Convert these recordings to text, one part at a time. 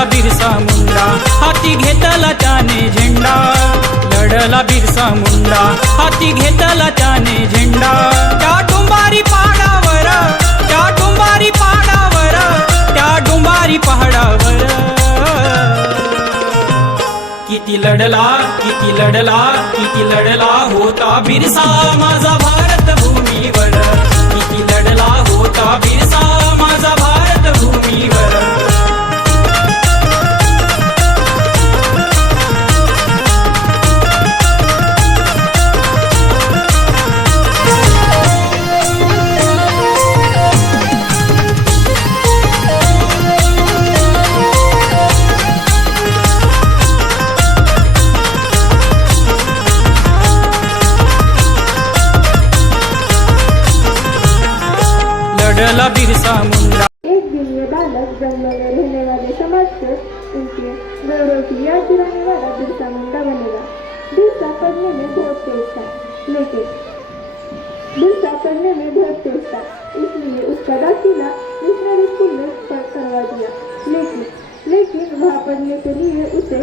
लढला बिरसा मुंडा हाती घेतला त्याने झेंडा, लढला बिरसा मुंडा हाती घेतला त्याने झेंडा. त्या डोंबारी पहाडावर, त्या डोंबारी पहाडावर, त्या डोंबारी पहाडावर किती लढला, किती लढला, किती लढला होता बिरसा माझा भारत भूमीवर, किती लढला होता बिरसा माझा भारत भूमीवर. लढला बिरसा मुंडा. एक दिन ये बालक जंगल में रहने वाले समझकर उनके गौरव की याद दिलाने वाला बिरसा मुंडा बनेगा. बिरसा पढ़ने में बहुत तेज था, लेकिन बिरसा पढ़ने में बहुत तेज था, इसलिए उसका दाखिला मिशनरी स्कूल में करवा दिया. लेकिन वहाँ पढ़ने के लिए उसे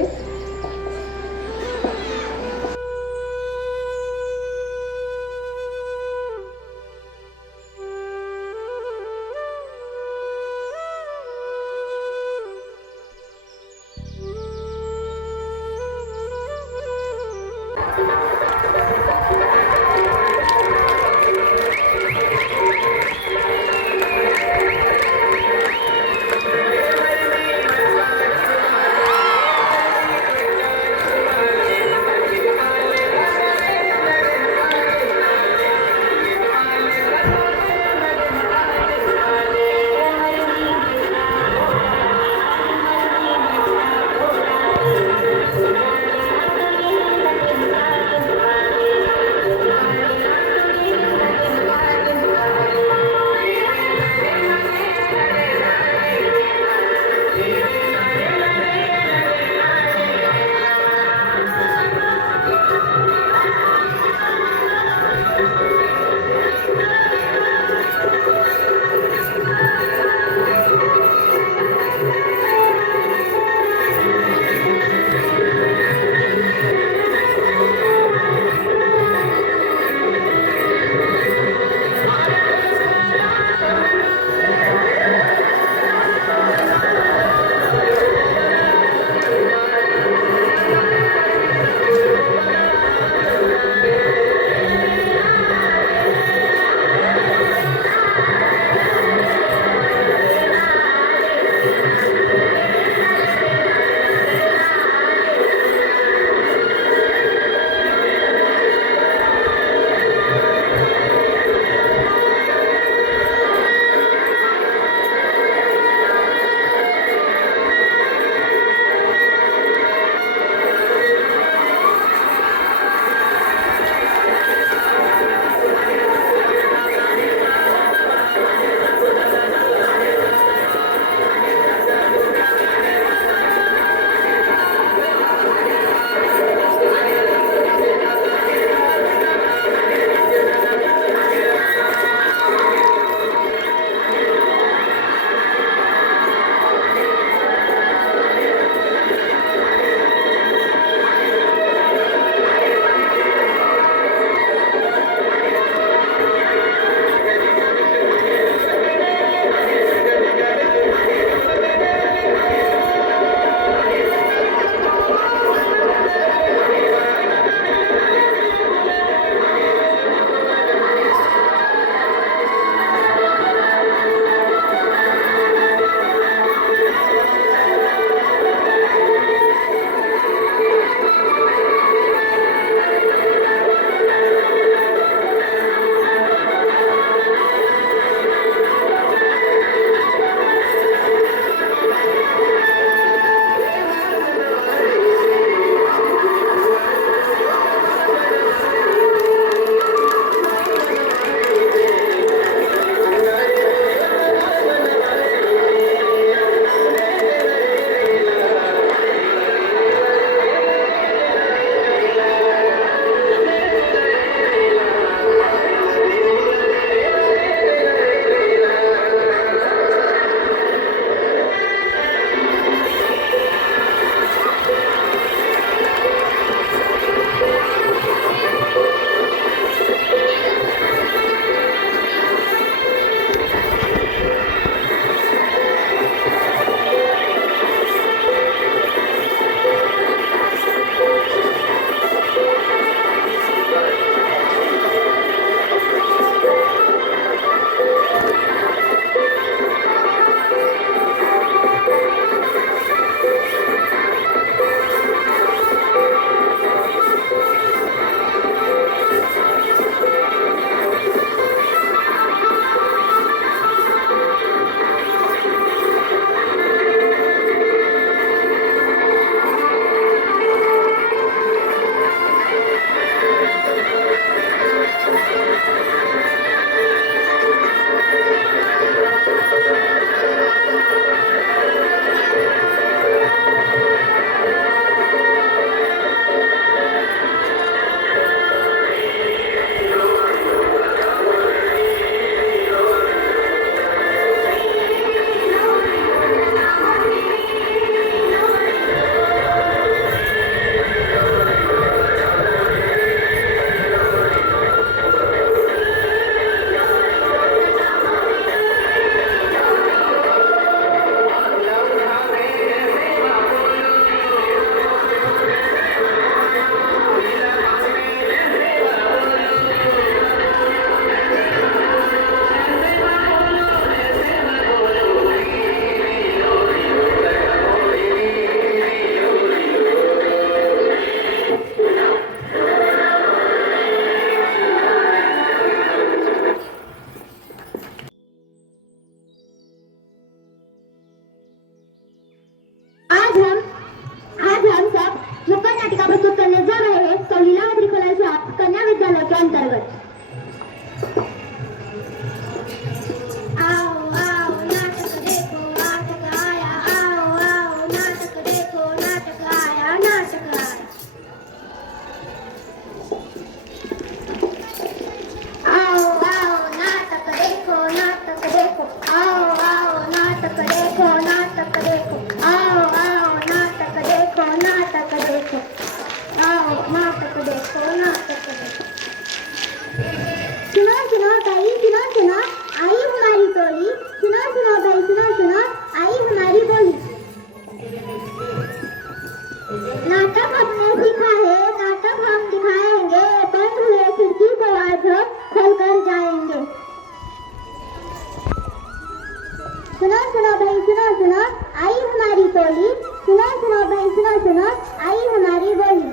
सुनो सुनो आई हमारी टोली, सुनो सुनो भाई सुनो सुनो आई हमारी बोली।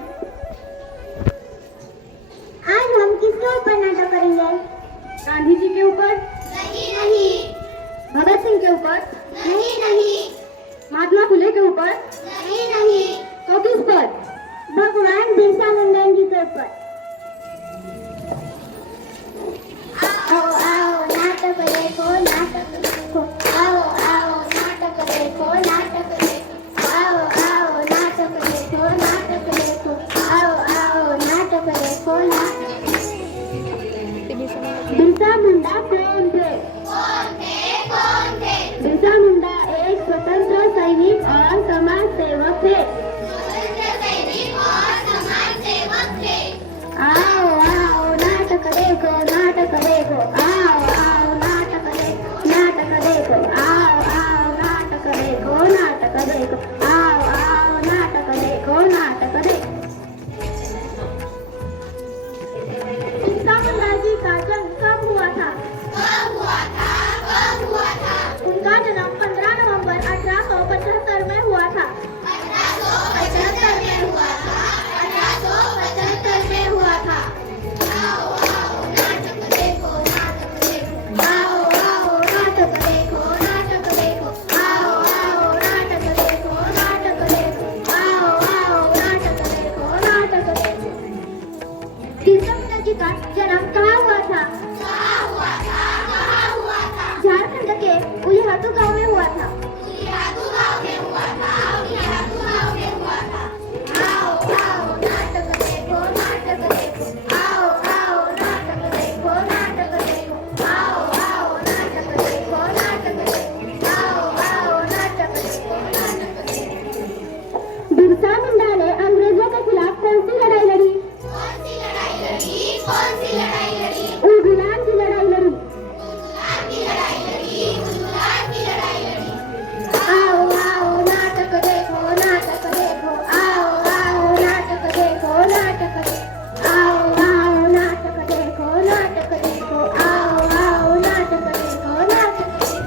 आज हम किसके ऊपर नाटक करेंगे? गांधी जी के ऊपर? नहीं। भगत सिंह के ऊपर? नहीं। महात्मा फुले के ऊपर? नहीं। तो किस पर? भगवान बिरसा मुंडा जी के ऊपर। आओ आओ नाटक देखो नाटक देखो, आओ आओ नाटक देखो नाटक देखो, आओ आओ नाटक देखो नाटक देखो, आओ आओ नाटक देखो नाटक। बिरसा मुंडा कौन थे? बिरसा मुंडा एक स्वतंत्र सैनिक और समाज सेवक थे। आओ आओ नाटक देखो नाटक देखो, आओ आओ नाटक देखो नाटक देखो, आओ आओ नाटक देखो नाटक देखो, आओ आओ नाटक देखो नाटक देखो। बिरसा मुंडा जी का जन्म कब हुआ था? उनका जन्म 15 नवंबर 1875 में हुआ था। 1875 में हुआ था। आओ आओ नाटक देखो नाटक देखो, आओ आओ नाटक देखो नाटक देखो, आओ आओ नाटक देखो नाटक देखो, आओ आओ नाटक देखो नाटक देखो। बिरसा मुंडा जी का जन्म कहाँ हुआ था? झारखंड के उलिहातू गांव में हुआ था। आओ आओ नाटक देखो नाटक देखो, आओ आओ नाटक देखो नाटक देखो, आओ आओ नाटक देखो नाटक देखो, आओ आओ नाटक देखो नाटक देखो। बिरसा मुंडा ने अंग्रेजों के खिलाफ कौन सी लड़ाई लड़ी? उलगुलान की लड़ाई लड़ी। आओ आओ नाटक देखो नाटक देखो, आओ आओ नाटक देखो नाटक देखो, आओ आओ नाटक देखो नाटक देखो, आओ आओ नाटक देखो नाटक देखो।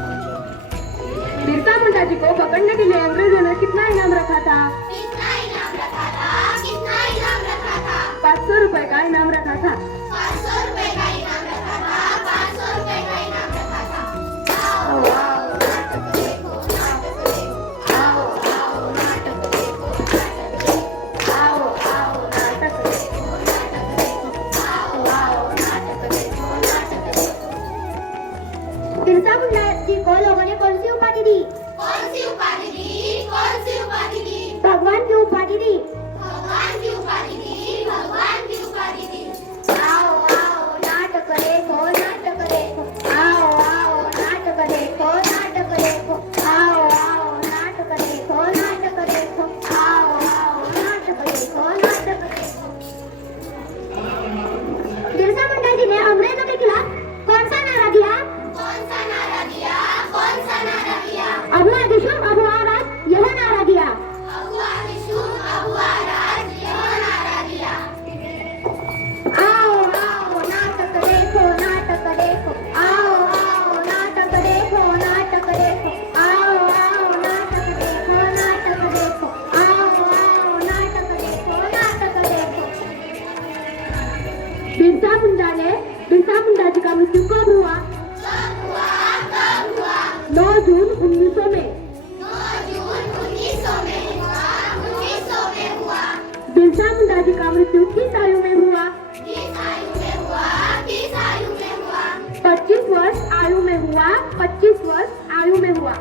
बिरसा मुंडा जी को पकड़ने के लिए अंग्रेजों ने कितना इनाम रखा था? 500 रुपए का इनाम रखा था। आओ आओ नाटक देखो नाटक देखो, आओ आओ नाटक देखो नाटक देखो, आओ आओ नाटक देखो नाटक देखो, आओ आओ नाटक देखो नाटक देखो। बिरसा मुंडा जी को लोगों ने कौन सी उपाधि दी? भगवान की उपाधि दी। आओ आओ नाटक देखो नाटक देखो, आओ आओ नाटक देखो नाटक देखो, आओ आओ नाटक देखो नाटक देखो, आओ आओ नाटक देखो नाटक देखो। बिरसा मुंडा जी ने अंग्रेजों के खिलाफ कौन सा नारा दिया? अबू आदिशुम अबू आवाज यह नारा दिया। आओ आओ नाटक देखो नाटक देखो, आओ आओ नाटक देखो नाटक देखो, आओ आओ नाटक देखो नाटक देखो, आओ आओ नाटक देखो नाटक देखो। बिरसा मुंडा जी का मृत्यु कब हुआ? 9 जून 1900 में। बिरसा मुंडा जी का मृत्यु किस आयु में हुआ? 25 वर्ष आयु में हुआ। 25 वर्ष आयु में हुआ।